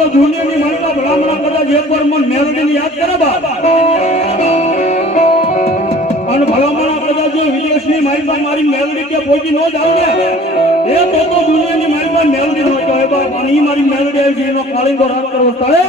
ભલામણા જુનિયરની મળતા ભલામણા કદાચ એકવાર મનની યાદ કરે બા. અને ભલામણા કદાચ જે વિદેશની મારી મારી મેલડી કે પહોંચી નો જ આવે એ તો તો દુનિયાની મારી પાસે મેલડી નો કહેવાય પણ મારી મેલડી આવી છે, એનો કાળિંગો રાત કરવો તારે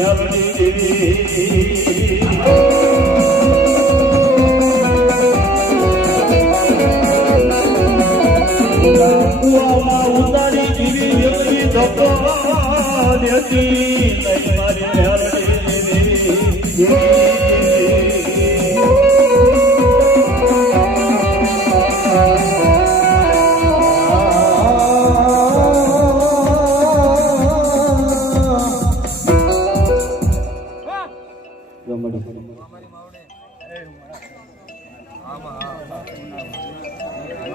अभ्यर्थी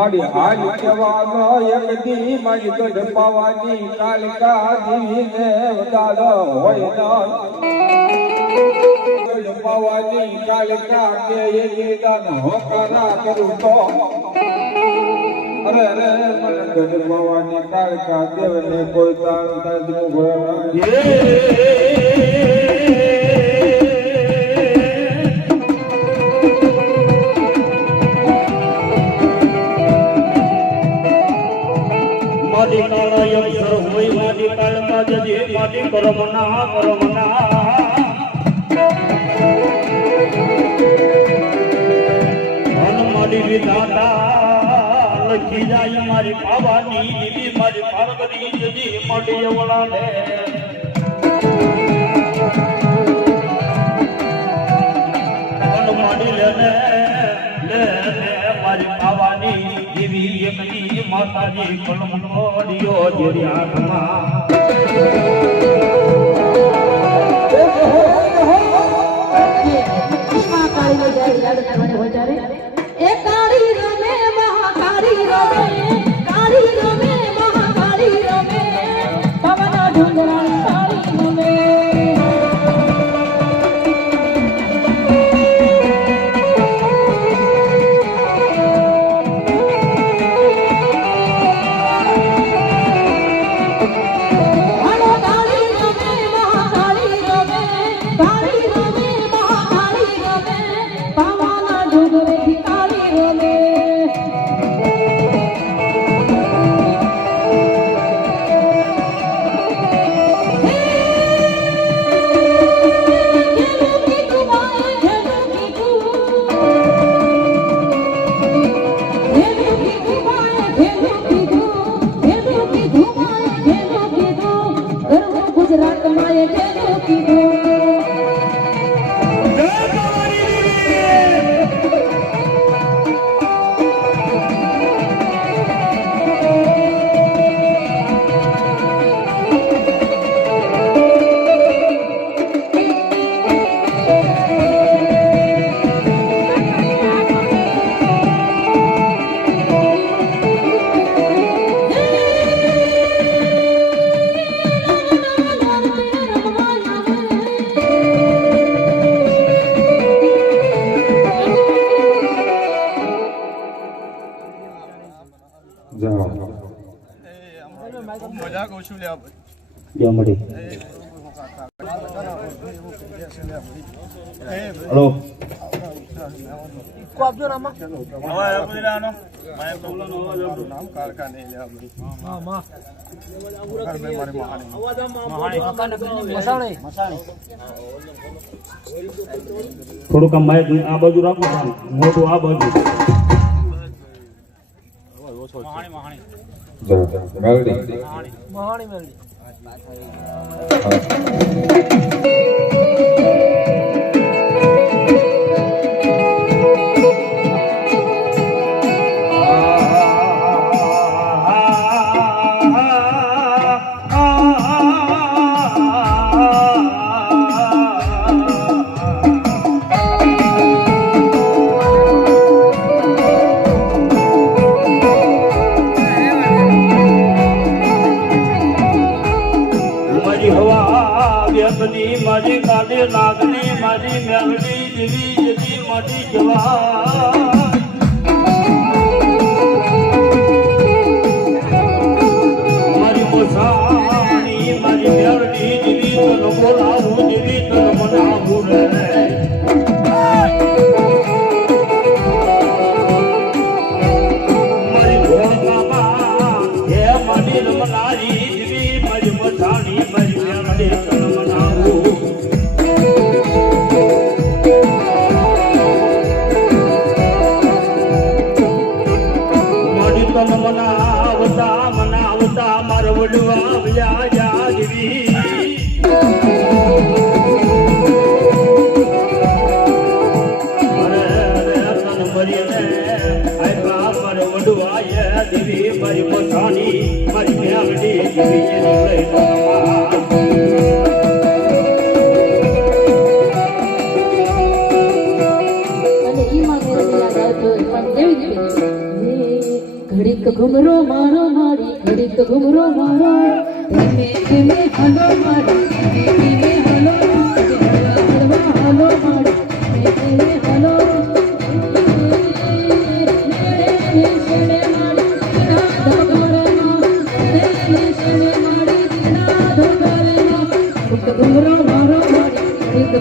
મારી હાલ કહેવાનો એક દી મારી ગઢ પાવાની કાલિકા જીવીને વધારો હોય ન ગઢ પાવાની કાલિકા કે એ નિદાન હોકારા કરું તો અરે અરે મને ગઢ પાવાની કાલિકા દેવને કોઈ તાર તાજનું ઘોડા જજે મારી કરમના કરમના ધન મારી વિધાતા લખી જાય મારી પાવાની દીદી મારી પાર્વતી મારી અવળા લે ધન મારી લે ને લે ને મારી પાવાની દેવી એકની માતાજી કલમ કોડિયો જેરી આંખમાં. એ કાળી ભાઈ મળી. મહાણી. થોડુંક આમ માઇક આ બાજુ રાખો મોટું આ બાજુ. મહાણી મહાણી. મારી は、વ્યસની મારી કાલે નાગની મારી મેલડી જેવી જતી મારી જવા મારી મોસાણી, મારી મેલડી જેવી તન બોલાવું જેવી મનાવતા મનાવતા મારા વડવા વ્યા જા દેવી અરે અરે તન મરીને આયકા મારે વડવાય દેવી ઘુમરો મારો મારી ઘડીક ઘુમરો મારો. ધીમે ધીમે હલો મારી ધીમે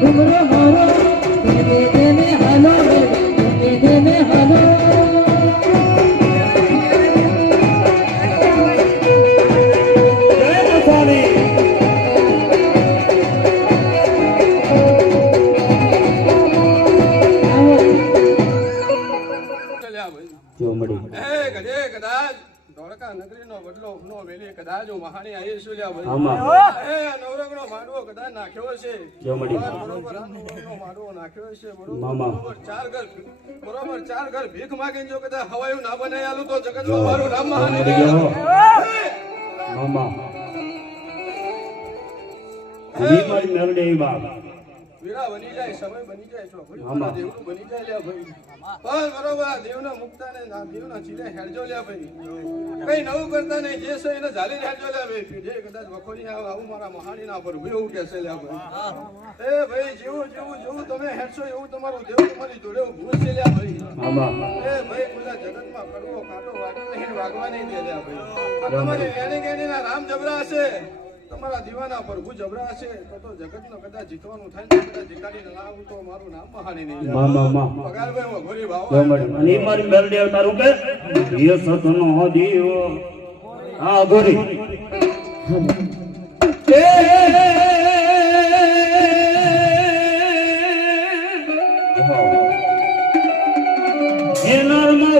ઘુમરો મારો. મામા. ચાર ઘર બરોબર ચાર ઘર ભીખ માંગીને જો કદાચ હવાયું ના બનાવી આલું તો મારું નામ ગયો. મામા. મારી મેલડી બાપ. વીરા બની જાય સમય બની જાય છો દેવનું બની જાય લ્યા ભાઈ. બસ બરોબર દેવના મુક્તા ને દેવના ચીલે હેરજો લ્યા ભાઈ. કઈ નવું કરતા નહીં જે છે એને ઝાલી હેરજો લ્યા ભાઈ. પીઢે કદાચ વખોડી આવે આવું મારા મહાની ના પર એવું કહેશે લ્યા ભાઈ. એ ભાઈ જેવું જેવું જેવું તમે હેડશો એવું તમારું દેવ તમારી જોડે ઊભું છે લ્યા ભાઈ. એ ભાઈ બધા જગતમાં કાંટો નહીં વાગવા નહીં દે લ્યા ભાઈ. તમારી ગેની ગેનીના રામ જબરા હશે. તમારા દીવાના પ્રભુ જબરા છે તો તો જગતનો કદાચ જીતવાનું થાય ને કદાચ જીતાડી ના આવું તો મારું નામ મહાની નહીં મા મા મા પગારભાઈ વઘોરી ભાવ જો મળી અને મારી મેલડી આવે તારું કે ય સતનો દીવો હા ગોરી એ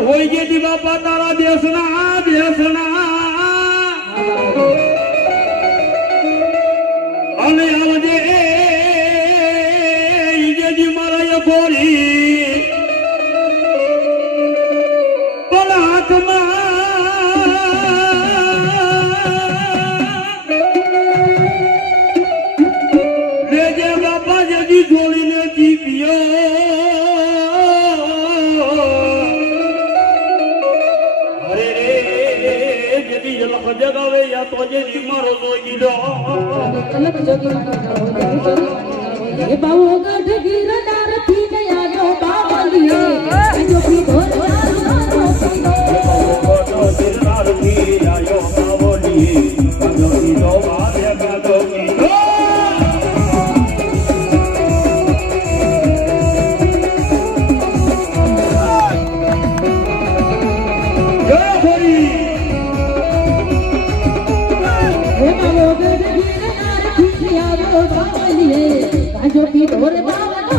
હોય જે દીવા બાપા તારા દેશના દેશના અલગ જોગી માની ગાવો દેવી જોગી માની ગાવો એ બાવો ગઢ ગીરનારથી નયાનો બાવલીએ Yo quiero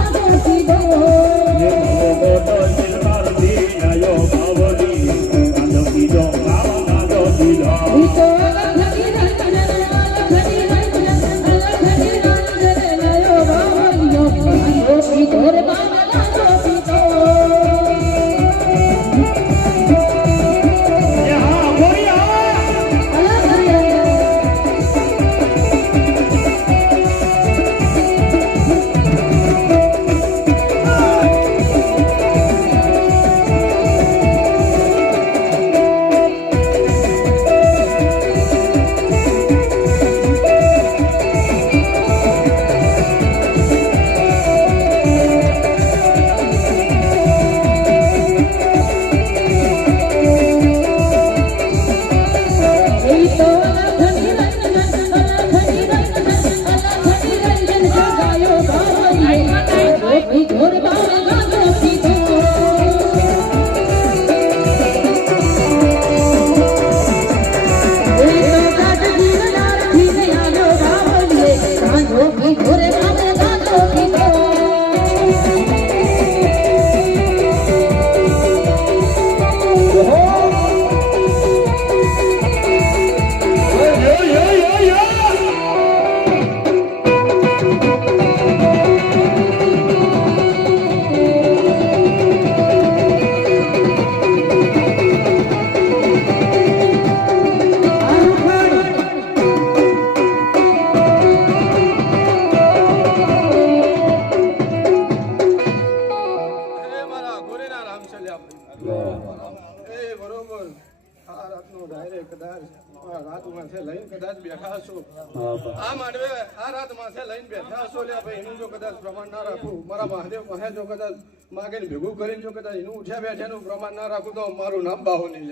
ભેગું છો કે એનું ઉઠ્યા બેઠાનું પ્રમાણ ના રાખું તો મારું નામ બાહો નહીં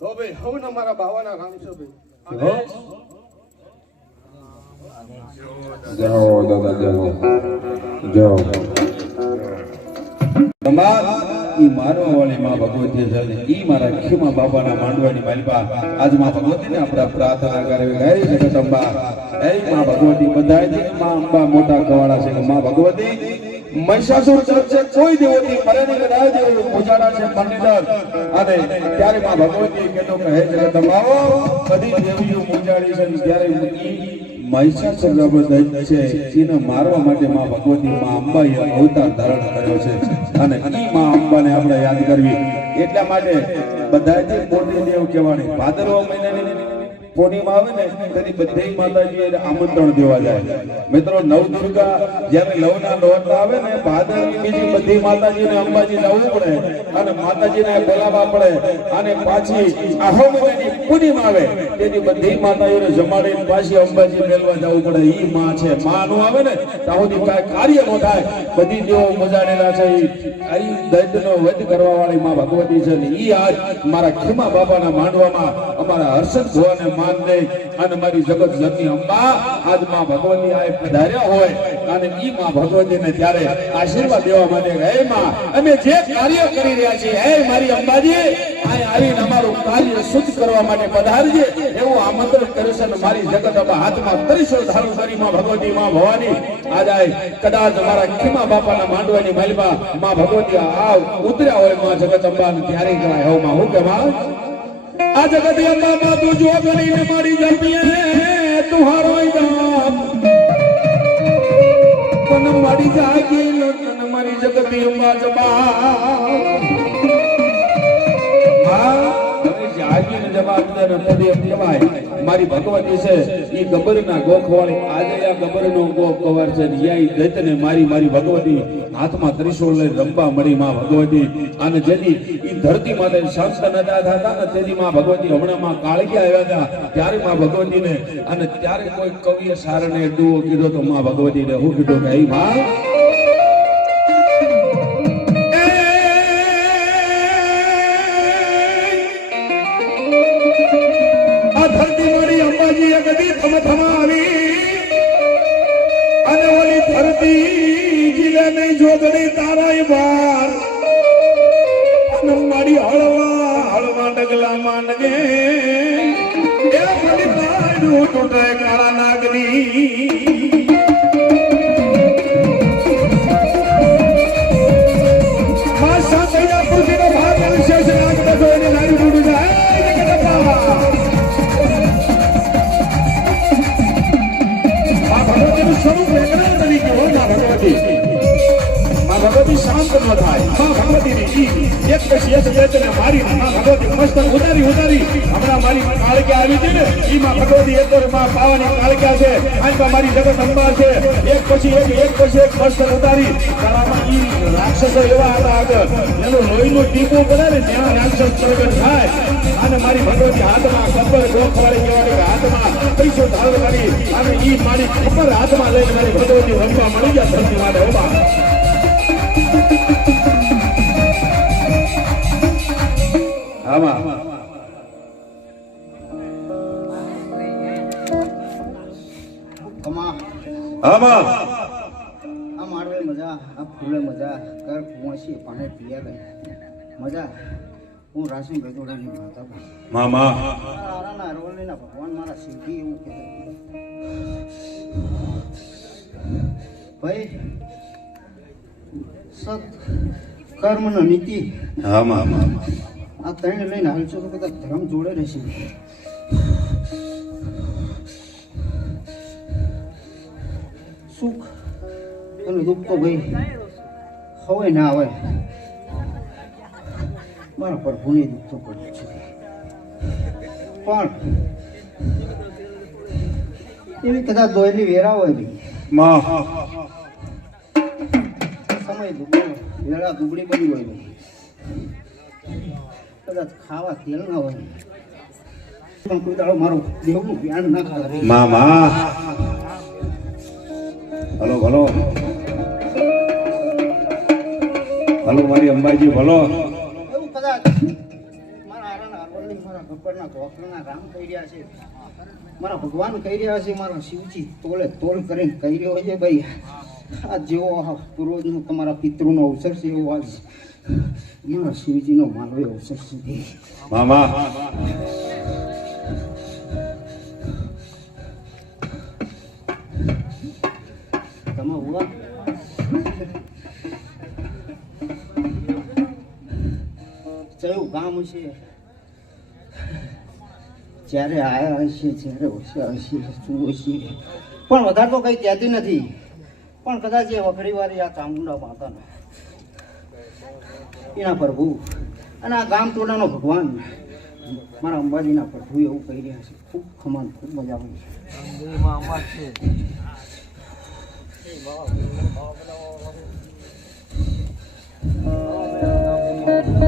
તો ભાઈ હું ને મારા બાવાના રામ છે ભાઈ. અને જાઓ દાદા જાઓ. જાઓ. તમાર ઈ મારવા વાળી માં ભગવતી છે ઈ મારા ખીમા બાપાના માંડવાની માલિપા. આજમાં ભગવતી ને આપણા પ્રાર્થના જગદંબા માં ભગવતી બધાયમાં અંબા મોટા કવાળા છે માં ભગવતી. મહિષાસુર છે, કોઈ દેવોથી મરે નહીં દેવો પૂજાડા છે પંડિતર અને ત્યારે માં ભગવતી કહેતો કે, હે જગદંબા બધી દેવીઓ પૂજાડી છે ત્યારે મહિષાસુર રબદૈત છે, એને મારવા માટે માં ભગવતી માં અંબાએ અવતાર ધારણ કર્યો છે. અને ઈ માં અંબાને આપણે યાદ કરવી. એટલા માટે બધાથી મોટી દેવ કહેવાની. ભાદરવા મહિનાની પૂર્ણિમા આવે ને, તેની બધી માતાજી આમંત્રણ દેવા જાય. મિત્રો, નવદુર્ગા જયારે લવના નોરતા આવે ને ભાદરની બીજી બધી માતાજીને અંબાજી જવું પડે અને માતાજીને બોલાવવા પડે. અને પાછી આહો પૂર્ણિમા આવે, તેની બધી માતાજીને જમાડીને પાછી અંબાજી મેળવા જવું પડે. ઈ માં છે. માં નું આવે ને સુધી કાંઈ કાર્ય નો થાય. બધી દેવો મજાડેલા છે. ઈ દૈત્યનો વધ કરવા વાળી માં ભગવતી છે ઈ આજ મારા ખીમા બાબાના માંડવામાં અમારા હર્ષદ ભુવાને માન દે અને મારી જગત જનની અંબા. આજમાં ભગવતી આ પધાર્યા હોય. અને ઈ માં ભગવતીને ત્યારે આશીર્વાદ દેવા માટે હે માં, અમે જે કાર્ય કરી રહ્યા છીએ, હે મારી અંબાજી આ આવીને અમારું કાર્ય શુદ્ધ કરવા માટે પધારજે. એવું આમંત્રણ કરે છે અને મારી જગત અંબા હાથમાં ત્રીસો ધારણ કરી માં ભગવતી માં ભવાની. આજ આ કદાચ મારા ખીમા બાપાના માંડવાની માલિકા માં ભગવતી આ ઉતર્યા હોયમાં જગત અંબા ત્યારે કહેવાય, હો માં, હું કે, માં આ જગત બાબા તું જો કરીને મારી જપીએ તુહારો નામ પણ મારી જાગી તન મારી જગત અંબા જબા હા તમે જાગીને જવાબ દે દાદાના પદે એમ કહેવાય. મારી ભગવતી છે, ઈ ગબરના ગોખવાળી આજે આ ગબરનો ગોખ કવર છે યાઈ દૈતને મારી મારી ભગવતી હાથમાં ત્રિશૂળ લઈ રંભા મળી માં ભગવતી. અને જેની ઈ ધરતી માતે શાંત નદા હતા ને તેથી માં ભગવતી હમણાં માં કાળકી આવ્યા હતા. ત્યારે માં ભગવતીને, અને ત્યારે કોઈ કવિએ સારણે દુઓ કીધો તો માં ભગવતીને હું કીધું કે, હે જોગણી તારાય બાર અને મારી હળવા હળવા ડગલા માંડગે એ ફરી પાડું તૂટે કાળા નાગની એક પછી એક ચેતને મારી મા ભગવતી મસ્તક ઉતારી ઉતારી હમણાં મારી કાળક્યા આવી છે ને એમાં ભગવતી એક માં પાવાની કાળક્યા છે આજમાં મારી જગત અંબા છે એક પછી એક એક પછી એક મસ્તક ઉતારી તારામાં ઈ રાક્ષસો એવા હતા આગળ એનું લોહીનું ટીપું પડે ને ત્યાં રાક્ષસ પ્રગટ થાય અને મારી ભગવતી હાથમાં ખબર ગોખવાળી કહેવાય હાથમાં પૈસો ધારણ કરી અને ઈ મારી ખબર હાથમાં લઈને મારી ભગવતી રમવા મળી ગયા ધરતી માટે ઊભા આમાં આમાં આ મારવે મજા આ ફૂલે મજા કર કુંવસી પાણી પિયા ગઈ મજા હું રાશન ગજોડાની માતા મામા આરાના અરવલ્લીના ભગવાન મારા શિવજી એવું કહેતા ભાઈ સત કર્મ નો નીતિ આમાં આ ત્રણ લઈને હાલશો તો બધા ધર્મ જોડે રહેશે. સુખ અને દુઃખ તો ભાઈ હવે ના આવે મારા પ્રભુને દુઃખ તો પડ્યું છે. પણ એવી કદાચ દોયલી વેરા હોય ભાઈ માં. સમય દુબળો વેળા દુબળી બની હોય ભાઈ કદાચ ખાવા તેલ ના હોય. પણ કોઈ દાડો મારો દેવનું જ્ઞાન ના કરે. મામા હલો ભલો હલો મારી અંબાજી ભલો એવું કદાચ મારા આરાના અરવલ્લી મારા ગબ્બરના ગોખલાના રામ કહી રહ્યા છે. મારા ભગવાન કહી રહ્યા છે મારા શિવજી તોલે તોલ કરીને કહી રહ્યો છે ભાઈ. આ જેવો આ પૂર્વજનો તમારા પિતૃનો અવસર છે એવો આજ. મારા શિવજીનો અવસર છે. મામા. તમે ઉવા. કયું ગામ છે. જ્યારે આયા હશે જ્યારે હોશિયાર હશે શું હશે. પણ વધારે તો કંઈ કહેતી નથી. પણ કદાચ એ વખડી વાળી આ ચામુંડા માતાનો. એના પ્રભુ અને આ ગામ ટોળાનો ભગવાન. મારા અંબાજીના પ્રભુ એવું કહી રહ્યા છે. ખૂબ ખમાન ખૂબ મજા આવી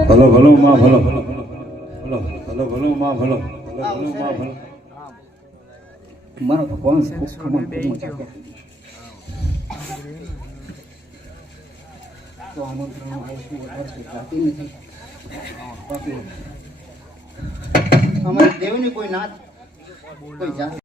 ભલો ભલો માં ભલો. ભલો ભલો ભલો માં ભલો. ભલો ભલો માં ભલો. મારો ભગવાન ખૂબ ખમાન ખૂબ મજા કરે તો આમંત્રણ આવશું વધારે કંઈ જાતી નથી. કોઈ નાત કોઈ જાત